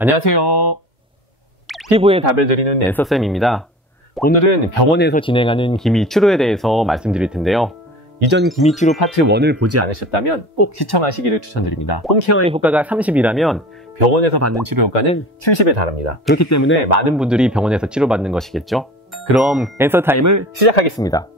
안녕하세요. 피부의 답을 드리는 앤서쌤입니다. 오늘은 병원에서 진행하는 기미 치료에 대해서 말씀드릴 텐데요. 이전 기미 치료 파트 1을 보지 않으셨다면 꼭 시청하시기를 추천드립니다. 홈케어의 효과가 30이라면 병원에서 받는 치료 효과는 70에 달합니다. 그렇기 때문에 많은 분들이 병원에서 치료받는 것이겠죠. 그럼 앤서 타임을 시작하겠습니다.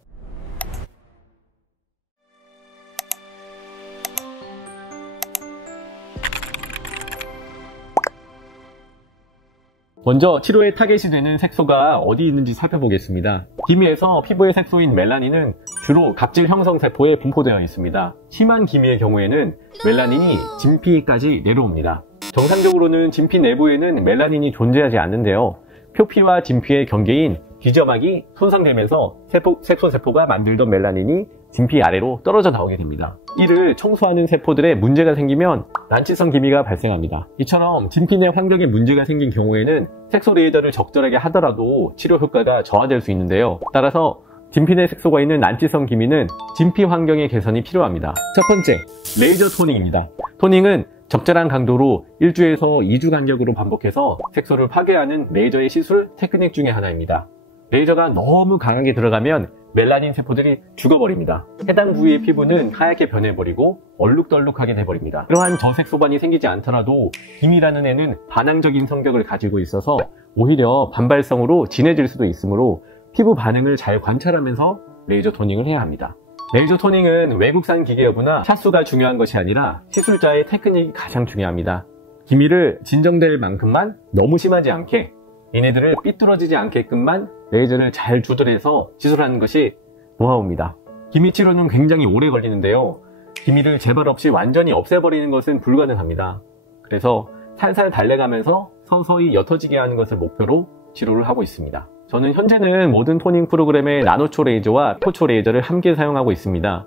먼저 치료의 타겟이 되는 색소가 어디 있는지 살펴보겠습니다. 기미에서 피부의 색소인 멜라닌은 주로 각질 형성 세포에 분포되어 있습니다. 심한 기미의 경우에는 멜라닌이 진피까지 내려옵니다. 정상적으로는 진피 내부에는 멜라닌이 존재하지 않는데요. 표피와 진피의 경계인 기저막이 손상되면서 색소 세포가 만들던 멜라닌이 진피 아래로 떨어져 나오게 됩니다. 이를 청소하는 세포들에 문제가 생기면 난치성 기미가 발생합니다. 이처럼 진피 내 환경에 문제가 생긴 경우에는 색소 레이저를 적절하게 하더라도 치료 효과가 저하될 수 있는데요. 따라서 진피 내 색소가 있는 난치성 기미는 진피 환경의 개선이 필요합니다. 첫 번째, 레이저 토닝입니다. 토닝은 적절한 강도로 1주에서 2주 간격으로 반복해서 색소를 파괴하는 레이저의 시술 테크닉 중에 하나입니다. 레이저가 너무 강하게 들어가면 멜라닌 세포들이 죽어버립니다. 해당 부위의 피부는 하얗게 변해버리고 얼룩덜룩하게 돼버립니다. 그러한 저색소반이 생기지 않더라도 기미라는 애는 반항적인 성격을 가지고 있어서 오히려 반발성으로 진해질 수도 있으므로 피부 반응을 잘 관찰하면서 레이저 토닝을 해야 합니다. 레이저 토닝은 외국산 기계 여부나 샷수가 중요한 것이 아니라 시술자의 테크닉이 가장 중요합니다. 기미를 진정될 만큼만 너무 심하지 않게, 얘네들을 삐뚤어지지 않게끔만 레이저를 잘 조절해서 시술하는 것이 노하우입니다. 기미 치료는 굉장히 오래 걸리는데요. 기미를 재발 없이 완전히 없애버리는 것은 불가능합니다. 그래서 살살 달래가면서 서서히 옅어지게 하는 것을 목표로 치료를 하고 있습니다. 저는 현재는 모든 토닝 프로그램의 나노초 레이저와 피코초 레이저를 함께 사용하고 있습니다.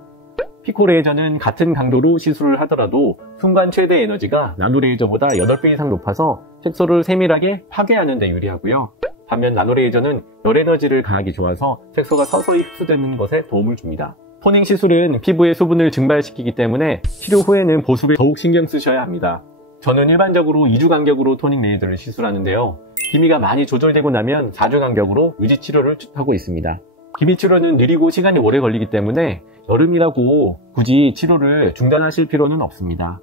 피코 레이저는 같은 강도로 시술을 하더라도 순간 최대 에너지가 나노 레이저보다 8배 이상 높아서 색소를 세밀하게 파괴하는 데 유리하고요. 반면 나노 레이저는 열 에너지를 가하기 좋아서 색소가 서서히 흡수되는 것에 도움을 줍니다. 토닝 시술은 피부의 수분을 증발시키기 때문에 치료 후에는 보습에 더욱 신경 쓰셔야 합니다. 저는 일반적으로 2주 간격으로 토닝 레이저를 시술하는데요. 기미가 많이 조절되고 나면 4주 간격으로 유지 치료를 하고 있습니다. 기미 치료는 느리고 시간이 오래 걸리기 때문에 여름이라고 굳이 치료를 중단하실 필요는 없습니다.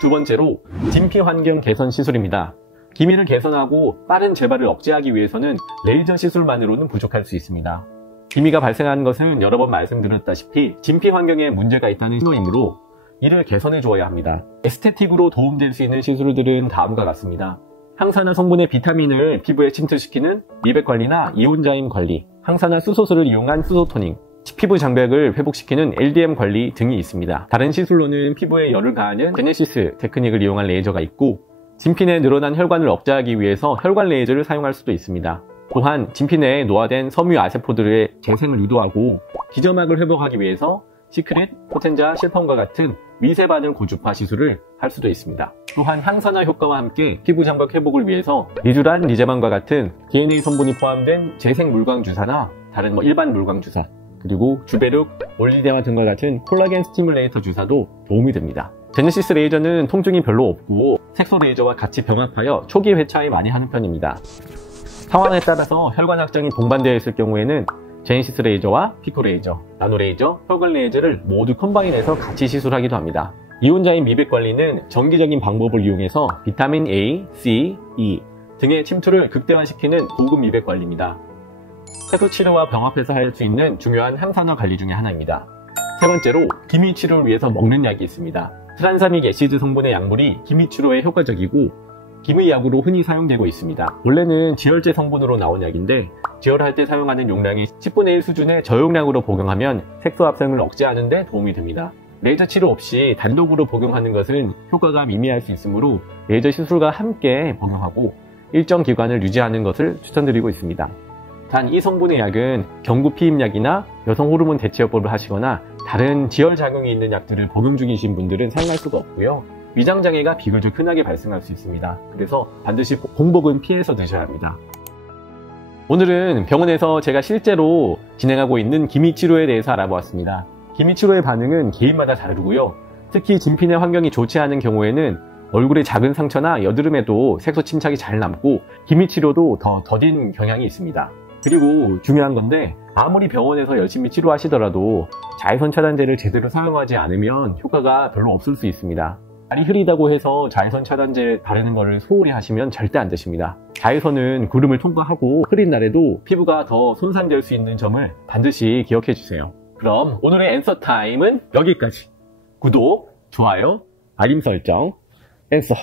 두 번째로 진피 환경 개선 시술입니다. 기미를 개선하고 빠른 재발을 억제하기 위해서는 레이저 시술만으로는 부족할 수 있습니다. 기미가 발생하는 것은 여러 번 말씀드렸다시피 진피 환경에 문제가 있다는 신호이므로 이를 개선해 주어야 합니다. 에스테틱으로 도움될 수 있는 시술들은 다음과 같습니다. 항산화 성분의 비타민을 피부에 침투시키는 미백 관리나 이온자임 관리, 항산화 수소수를 이용한 수소 토닝, 피부 장벽을 회복시키는 LDM 관리 등이 있습니다. 다른 시술로는 피부에 열을 가하는 제네시스 테크닉을 이용한 레이저가 있고, 진피 내에 늘어난 혈관을 억제하기 위해서 혈관 레이저를 사용할 수도 있습니다. 또한 진피 내에 노화된 섬유 아세포들의 재생을 유도하고 기저막을 회복하기 위해서 시크릿, 포텐자, 실펌과 같은 미세 반응 고주파 시술을 할 수도 있습니다. 또한 항산화 효과와 함께 피부 장벽 회복을 위해서 리쥬란, 리제만과 같은 DNA 성분이 포함된 재생 물광 주사나 다른 일반 물광 주사, 그리고 주베룩, 올리데마 등과 같은 콜라겐 스티뮬레이터 주사도 도움이 됩니다. 제네시스 레이저는 통증이 별로 없고 색소 레이저와 같이 병합하여 초기 회차에 많이 하는 편입니다. 상황에 따라서 혈관 확장이 동반되어 있을 경우에는 제네시스 레이저와 피코 레이저, 나노 레이저, 혈관 레이저를 모두 컴바인해서 같이 시술하기도 합니다. 이온자임 미백 관리는 정기적인 방법을 이용해서 비타민 A, C, E 등의 침투를 극대화시키는 고급 미백 관리입니다. 색소 치료와 병합해서 할 수 있는 중요한 항산화 관리 중에 하나입니다. 세 번째로 기미 치료를 위해서 먹는 약이 있습니다. 트란사믹 애시드 성분의 약물이 기미 치료에 효과적이고 기미약으로 흔히 사용되고 있습니다. 원래는 지혈제 성분으로 나온 약인데 지혈할 때 사용하는 용량이 10분의 1 수준의 저용량으로 복용하면 색소 합성을 억제하는 데 도움이 됩니다. 레이저 치료 없이 단독으로 복용하는 것은 효과가 미미할 수 있으므로 레이저 시술과 함께 복용하고 일정 기간을 유지하는 것을 추천드리고 있습니다. 단 이 성분의 약은 경구 피임약이나 여성 호르몬 대체요법을 하시거나 다른 지혈작용이 있는 약들을 복용 중이신 분들은 사용할 수가 없고요. 위장장애가 비교적 흔하게 발생할 수 있습니다. 그래서 반드시 공복은 피해서 드셔야 합니다. 오늘은 병원에서 제가 실제로 진행하고 있는 기미 치료에 대해서 알아보았습니다. 기미 치료의 반응은 개인마다 다르고요. 특히 진피 내 환경이 좋지 않은 경우에는 얼굴에 작은 상처나 여드름에도 색소 침착이 잘 남고 기미 치료도 더 더딘 경향이 있습니다. 그리고 중요한 건데 아무리 병원에서 열심히 치료하시더라도 자외선 차단제를 제대로 사용하지 않으면 효과가 별로 없을 수 있습니다. 날이 흐리다고 해서 자외선 차단제 바르는 것을 소홀히 하시면 절대 안 되십니다. 자외선은 구름을 통과하고 흐린 날에도 피부가 더 손상될 수 있는 점을 반드시 기억해 주세요. 그럼 오늘의 앤서 타임은 여기까지. 구독, 좋아요, 알림 설정, 앤서.